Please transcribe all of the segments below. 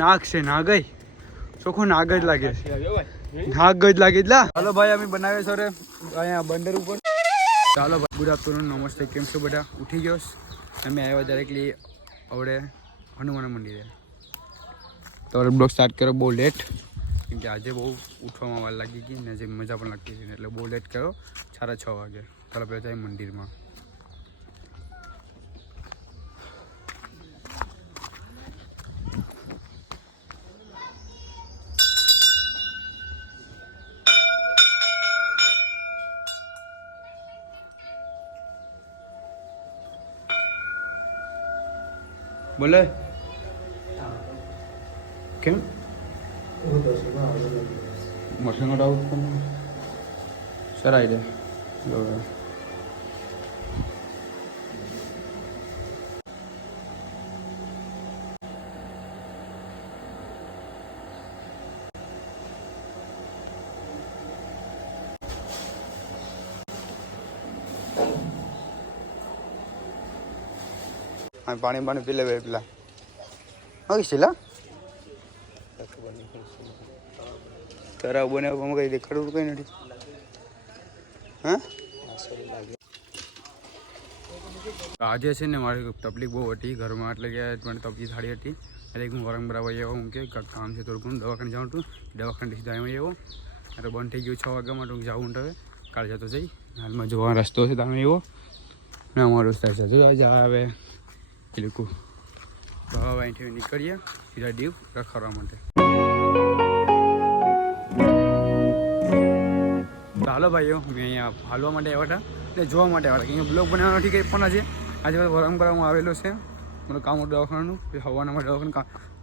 નાગ છે નાગઈ ચોખ્ખો નાગ જ લાગે નાગ જ લાગે એટલા. ચાલો ભાઈ અમે બનાવીએ સર અહીંયા બંદર ઉપર. ચાલો ભાઈ ગુડ આફ્ટરનૂન નમસ્તે, કેમ છો બધા? ઉઠી ગયો અમે આવ્યા ડાયરેક્ટલી આવડે હનુમાન મંદિરે. તો બ્લોગ સ્ટાર્ટ કર્યો બહુ લેટ, કેમ કે આજે બહુ ઉઠવામાં વાર લાગી ગઈ ને જે મજા પણ લાગતી હતી, એટલે બહુ લેટ કર્યો 6:30 વાગે. ચાલો પહેલાં જાય મંદિરમાં. બોલે કેમ મોટો મોટો આઉટ પણ સર આવી જાય. પાણી પી લે પેલા ઓકે શીલા તારા બનાવવામાં કઈ દેખાડવું કઈ નથી. હા આજે છે ને મારી તકલીફ બહુ હતી ઘરમાં, એટલે કે મને તકલીફ થાળી હતી એટલે હું વારંવાર આવ્યો હું કે કામ છે થોડું ઘણું દવાખાને જાઉં છું. દવાખાને સીધા આવ્યો એટલે બંધ થઈ ગયું 6 વાગ્યા માટે હું જાઉં હવે કાલે જતો જઈ. હાલમાં જોવાનો રસ્તો છે તમે એવો ને અમારો રસ્તો છે જો આવે એ લોકો બાબા અહીંથી નીકળીએ સીધા દીવ રખડવા માટે. હાલો ભાઈઓ મેં અહીંયા હાલવા માટે આવ્યા હતા એટલે જોવા માટે આવ્યા હતા, બ્લોગ બનાવવા નથી કંઈ પણ આજે વરંપરામાં આવેલો છે મારું કામ દવાખાનાનું. હવાના માટે દવાખાને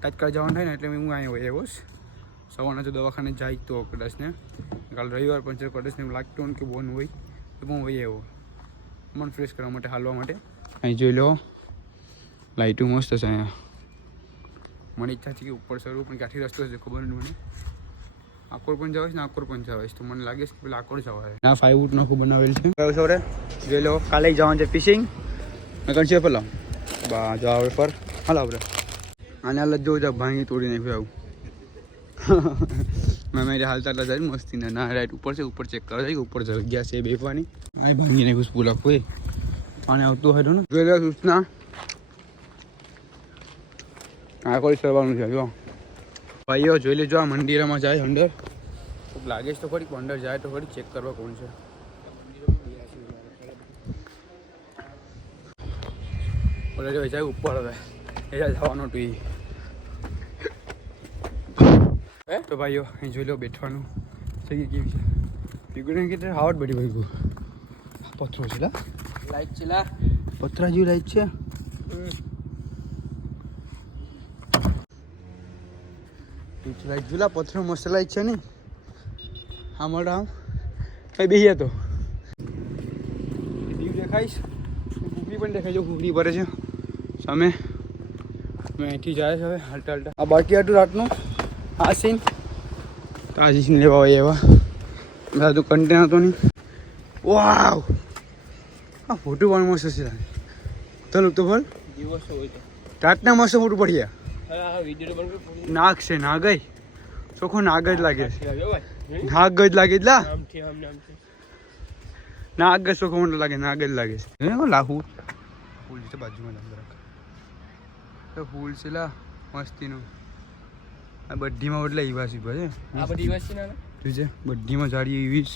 તાત્કાલિક જવાનું થાય ને એટલે હું અહીંયા આવ્યો છું. સવારના જો દવાખાને જાય તો કદાચ ને કાલે રવિવાર પણ છે, કદાચ ને એવું લાગતું ને કે બોન હોય તો હું વહી આવ્યો મન ફ્રેશ કરવા માટે હાલવા માટે. અહીં જોઈ લો લાઇટો મસ્ત છે અહીંયા. મને ઈચ્છા છે કે ઉપર ચડવું પણ ક્યાંથી રસ્તો છે ખબર નહીં મને. આકોર પણ જવાય ને આકોર પણ જવાય તો મને લાગે છે કે પેલા આકોર જવાય. ના 5 ફૂટ નાખું બનાવેલ છે સૌરે જોઈ લો. કાલે જવાનું છે ફિશિંગ મેં કણ છે પેલા બા જો આવે પર હાલ આપણે આને હાલ જોઉં છે ભાંગી તોડી નાખ્યું આવું મેં મેં હાલતા એટલા જાય મસ્તી ના રાઈટ ઉપર છે ઉપર ચેક કરવા જાય ઉપર જગ્યા છે બેસવાની ભાંગી નાખ્યું પૂરા કોઈ પાણી આવતું હોય ને જોઈ લો સૂચના આ કોઈ સરવાનું છે જો ભાઈઓ જોઈ લેજો. આ મંદિરમાં જાય અંદર લાગે છે તો ખરી અંદર જાય તો ખરી ચેક કરવા કોણ છે. ઓલરેડી જાય ઉપર હવે એ જવાનું હતું તો ભાઈઓ અહીં જોઈ લો બેઠવાનું થઈ કેવી છે પીગું કે હાવટ બધી ભાઈ પથરો છે લાઈટ છે પથરા જેવી લાઈટ છે. લાઈટ જોલા પથ્થર મસ્ત લાઈટ છે ને હા મળે આમ કઈ બેહીએ તો દીવ દેખાઈશ કુકરી પણ દેખાય જો કુકરી ભરે છે સામે. મેં અહીંથી જાય છે હવે હલતા હલતા આ બાકી હતું રાતનું આ સીન તો આ સીન લેવા હોય એવા બધા તો કન્ટેન હતો નહીં. વાવ આ ફોટો પણ મસ્ત છે ચાલો તો બોલ રાતના મસ્ત ફોટો પડ્યા. નાગ છે નાગઈ ચોખ્ખો નાગ જ લાગે નાગ જ લાગે એટલા નાગ જ ચોખ્ખો મોટો લાગે નાગ જ લાગે છે. લાહુ ફૂલ છે બાજુમાં ફૂલ છે લા મસ્તીનું. આ બધીમાં એટલે ઈવાસી ભાઈ છે બધીમાં જાડી એવી જ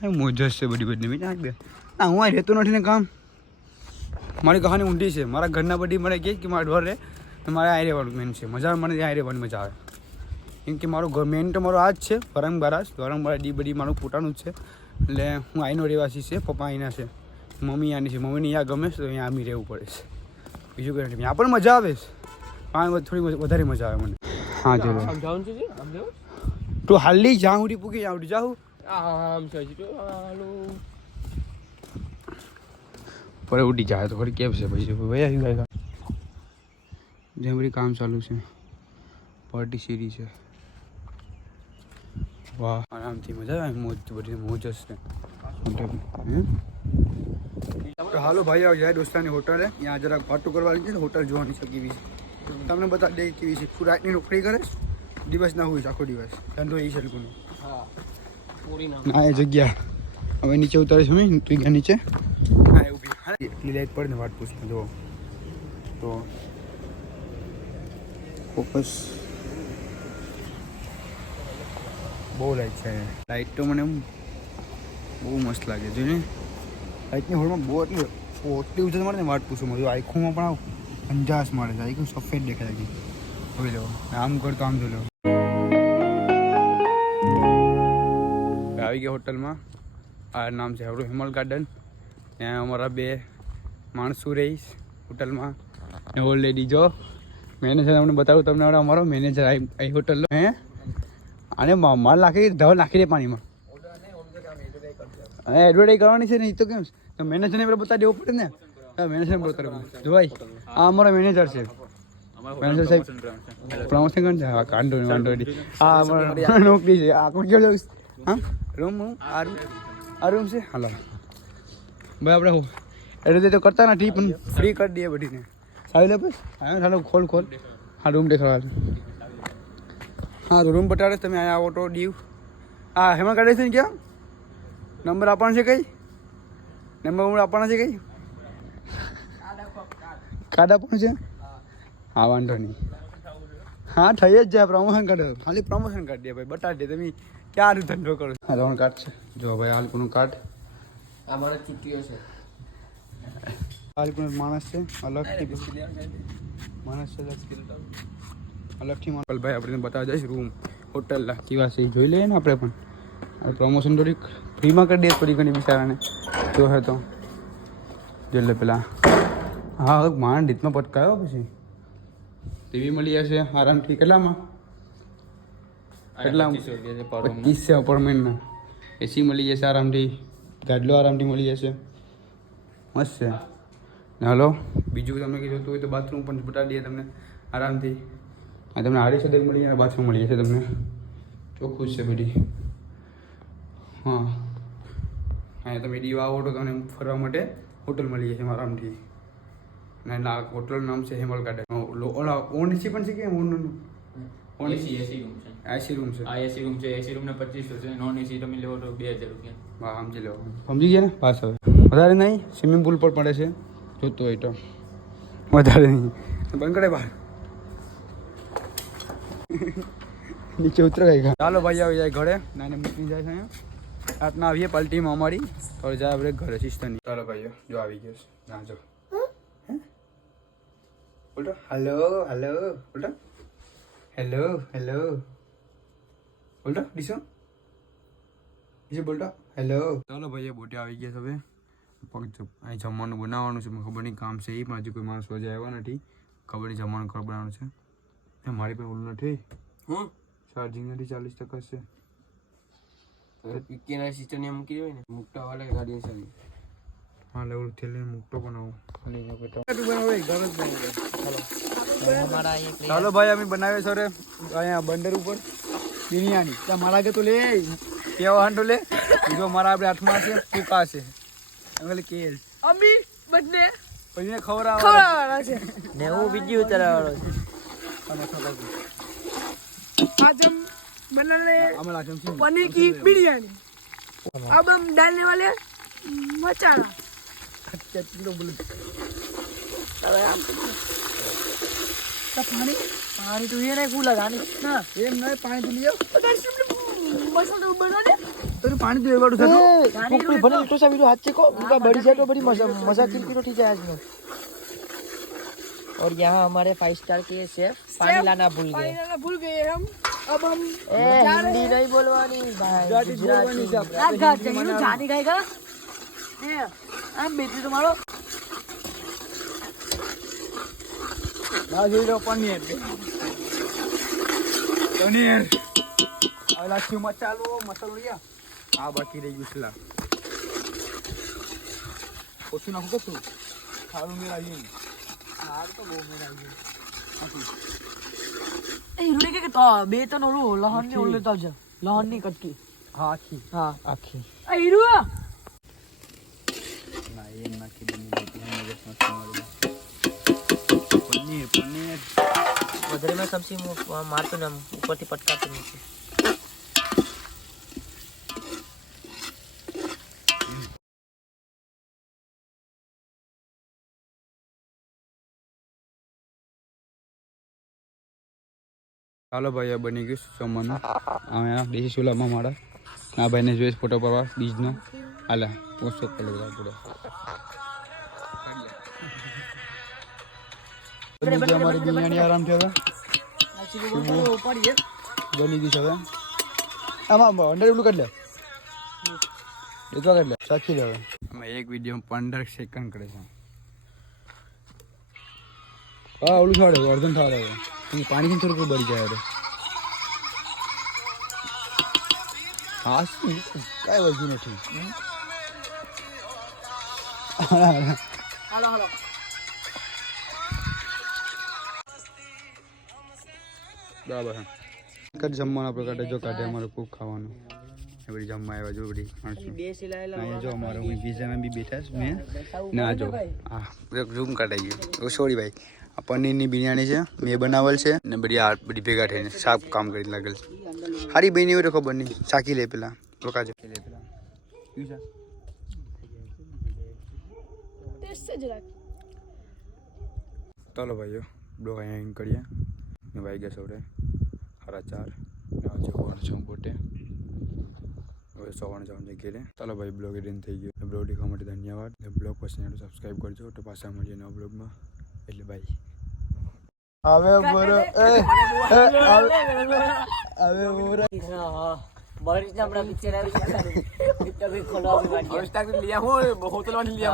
છે મોજસ છે બધી ના હું અહીં રહેતો નથી ને કામ મારી કહાની ઊંડી છે. મારા ઘરના બધી મને કહે કે મારા ઢોર રહે મારે આ રહેવાનું મેન છે મજા મને ત્યાં રહેવાની મજા આવે કેમ કે મારું ઘર મેન તો મારું આ જ છે વરંગબારા ડી બધી મારું પોતાનું જ છે એટલે હું અહીંનો રહેવાસી છે. પપ્પા અહીંના છે મમ્મી આની છે મમ્મીને અહીંયા ગમે છે તો અહીંયા આમી રહેવું પડે છે બીજું કંઈ નથી. ત્યાં પણ મજા આવે છે પણ થોડી વધારે મજા આવે મને. હા ચલો તું હાલી જ્યાં સુધી પૂકી જ્યાં સુધી જાઉં પર ઉડી જાય તો ખરી કેમ છે ભાઈ જેમ બધી કામ ચાલુ છે પાર્ટી સીરી છે. વાહ આરામથી મજા આવે મોજ બધી મોજ જ છે. તો હાલો ભાઈ જાય દોસ્તાની હોટલે ત્યાં જરાક વાતો કરવાની છે હોટલ જોવાની છે કેવી છે તમને બતા દે કેવી છે. તું રાતની નોકરી કરે દિવસ ના હોય આખો દિવસ ધંધો એ છે લોકોનો. હા એ જગ્યા હવે નીચે ઉતારે છે મેં તું ગયા નીચે હા એ ઊભી એટલી લાઈટ પડે ને વાટ પૂછતા જો તો ફોકસ બહુ લાઈટ છે. લાઈટ તો મને બહુ મસ્ત લાગે છે ને લાઈટની હોળમાં બહુ એટલી ઉજળ મળે ને વાટ પૂછું મળ્યું આંખોમાં પણ અંજાસ મળે છે આખું સફેદ દેખાય છે. જોઈ લો આમ કરતો આમ જોઈ લો આવી ગયા હોટલમાં. આ નામ છે આપણું હિમલ ગાર્ડન. ત્યાં અમારા 2 માણસો રહીશ હોટલમાં ને ઓલરેડી જો મેનેજર અમને બતાવું તમને અમારો મેનેજર આવી હોટલ હે અને માલ નાખી ધવલ નાખી દે પાણીમાં એડવર્ટાઈઝ કરવાની છે ને એ તો કેમ તો મેનેજરને પેલા બતાવી દેવું પડે ને મેનેજરને બતાવું જો ભાઈ આ અમારો મેનેજર છે. મેનેજર સાહેબ પ્રમોશન કોણ છે? હા કાંડો વાંધો નહીં. આ અમારો નોકરી છે. આ કોણ કેવું હા રૂમ આ રૂમ છે. હાલો ભાઈ આપણે એટલે તો કરતા નથી પણ ફ્રી કરી દઈએ બધીને સારી લે બસ હા ચાલો ખોલ હા રૂમ દેખાડવા હા તો રૂમ બતાડે તમે અહીંયા આવો તો દીવ હા હેમાં કાઢે છે ને ક્યાં નંબર આપવાનો છે કઈ નંબર આપવાના છે કઈ કાર્ડ આપવાનું છે હા વાંધો નહીં હા થઈ જ જાય પ્રમોશન કાઢો ખાલી પ્રમોશન કાઢી દે ભાઈ બતાડી દે તમે ક્યાં ધંધો કરો હા લોન કાર્ડ છે જો ભાઈ હાલકુનું કાર્ડ આ મારે ચૂંટીઓ છે હાલકુનું માણસ છે અલગથી માણસ છે અલગથી ભાઈ આપણે બતાવવા જઈશ રૂમ હોટલ કેવા છે જોઈ લઈએ ને આપણે પણ પ્રમોશન થોડીક ફ્રીમાં કરી દઈએ થોડી ઘણી બિચારાને જો હે તો જોઈ લે પેલા હા માણ રીતમાં પટકાયો પછી ટીવી મળી જશે આરામથી કેટલામાં 2500 પર મહિના એસી મળી જશે આરામથી ગાડલો આરામથી મળી જશે મસ્ત છે ને હલો બીજું તમને કંઈ જોતું હોય તો બાથરૂમ પણ બતાવી દઈએ તમને આરામથી આ તમને આડી સદક મળી જાય બાથરૂમ મળી જશે તમને ચોખ્ખું છે બધી હા અહીંયા તમે દીવા આવો તો તમને ફરવા માટે હોટલ મળી જશે આરામથી અને ના હોટલનું નામ છે હિમલ ગાર્ડન ઓલા ઓન એસી પણ છે કે ઓન એસી રૂમ છે એસી રૂમ છે આ એસી રૂમ છે એસી રૂમને 2500 છે નોન એસી તમે લેવો તો 2000 રૂપિયા હા સમજી લો સમજી ગયા ને પાસ હવે વધારે નહીં સ્વિમિંગ પુલ પર પડે છે જોતો હોય તો વધારે નહીં બંધ કરે બહાર નીચે ઉતર ગઈ ચાલો ભાઈ આવી જાય ઘરે નાને મૂકીને જાય છે અહીંયા રાતના આવીએ પલટીમાં અમારી તો જાય આપણે ઘરે સિસ્ટરની ચાલો ભાઈઓ જો આવી ગયો છે ના જો બોલો હલો હલો બોલો હેલો હેલો બોલો ડીસો ડીસો બોલતો હેલો ચાલો ભાઈ બોટે આવી ગયા છે હવે પગ અહીં જમવાનું બનાવવાનું છે મને ખબર નહીં કામ છે એ પણ હજુ કોઈ માણસ રોજ આવ્યા નથી ખબર નહીં જમવાનું ખબર બનાવવાનું છે મારી પાસે ઓલું નથી ચાર્જિંગ નથી 40% છે સિસ્ટમ ને મૂકી દેવાય ને મુકતા વાળા ગાડી છે હા લેવડું થેલી મૂકતો બનાવું ચાલો ભાઈ અમે બનાવે છે અહીંયા બંદર ઉપર બિરયાની ત્યાં મારા કે તો લે કેવા હાંડો લે બીજો મારા આપણે હાથમાં છે કુકા છે કેલ અમી બદલે પછી ખવડાવવાના છે ને હું વિડિયો ઉતારવાનો आज हम बना रहे हमारा पनीर की बिरयानी अब हम डालने वाले मसाला पानी पानी तो ये नहीं फूला गाने ना ये नहीं पानी तो लियो मसाला बना दे तो पानी तो एवाडू था ऊपर बने तो सब हाथ से को उनका बड़ी से तो बड़ी मजा की रोटी जाए आज में और यहाँ हमारे 5 स्टार के शेफ पानी लाना भूल गए हम अब हम हिंदी नहीं बोलवानी भाई गुजराती जानी खाएगा हम बेटी तुम्हारो ના જોઈ લો પનીર હવે લાસ્ટ મસાલો લ્યા આ બાકી રહી ગયું છે ઓછું નાખું કે તું સારું મેળાવી સારું તો બહુ મેળાવી હીરો કે તો બે તો ઓલું લહન ની ઓલું લેતા આવજો લહન ની કટકી હા આખી હા આખી આ હીરો ના એ નાખી દે પનીર પનીર सबसे मारतो ને ઉપરથી પટકાતો નીચે. ચાલો ભાઈ આ બની ગયું જમવાનું. અમે દેશી ચૂલામાં મારા આ ભાઈને જોઈએ ફોટો પડવા બીજનો હાલા ઓછો કરી પૂરો અમારી બિરયાની આરામથી હવે બની ગઈ છે હવે. આમાં અંડર એટલું કરી લે એટલા કરી લે સાચી લે હવે. અમે એક વિડીયો 15 સેકન્ડ કરે છે. હા ઓલું છોડે અર્ધન થવા લાગે પાણી થોડુંક બળી જાય અરે હા શું કાંઈ વસ્તુ નથી. હાલો હાલો બરાબર કદ જમવાના પ્રકાર જો કાઢે અમારું કુક ખાવાનું એ બધી જમવા આવ્યા જો બધી માણસો અહીંયા જો અમારો હું પીઝામાં બી બેઠા છે મેં ના જો હા ઝૂમ કાઢાઈ ગયું સોરી ભાઈ આ પનીરની બિરયાની છે મેં બનાવેલ છે ને બધી આ બધી ભેગા થઈને સાફ કામ કરી લાગેલ છે. સારી બની હોય તો ખબર નહીં ચાકી લે પેલા રોકાજો લે પેલા ચાલો ભાઈઓ બ્લોગ અહીંયા એન્ડ કરીએ ને ભાઈ ગયા સૌરે 4:30 જવાનું છે હું પોતે હવે સવારે જવાનું છે ઘેરે. ચાલો ભાઈ બ્લોગ એડિંગ થઈ ગયો. બ્લોગ દેખવા માટે ધન્યવાદ. બ્લોગ પસંદ આવે તો સબસ્ક્રાઈબ કરજો તો પાછા મળીએ નવા બ્લોગમાં એટલે ભાઈ હવે બરો હવે બોરા બળી જ આપણા પિક્ચર આવી છે તો ભી ખોલો આવી વાડી लिया हो बहुत लोग लिया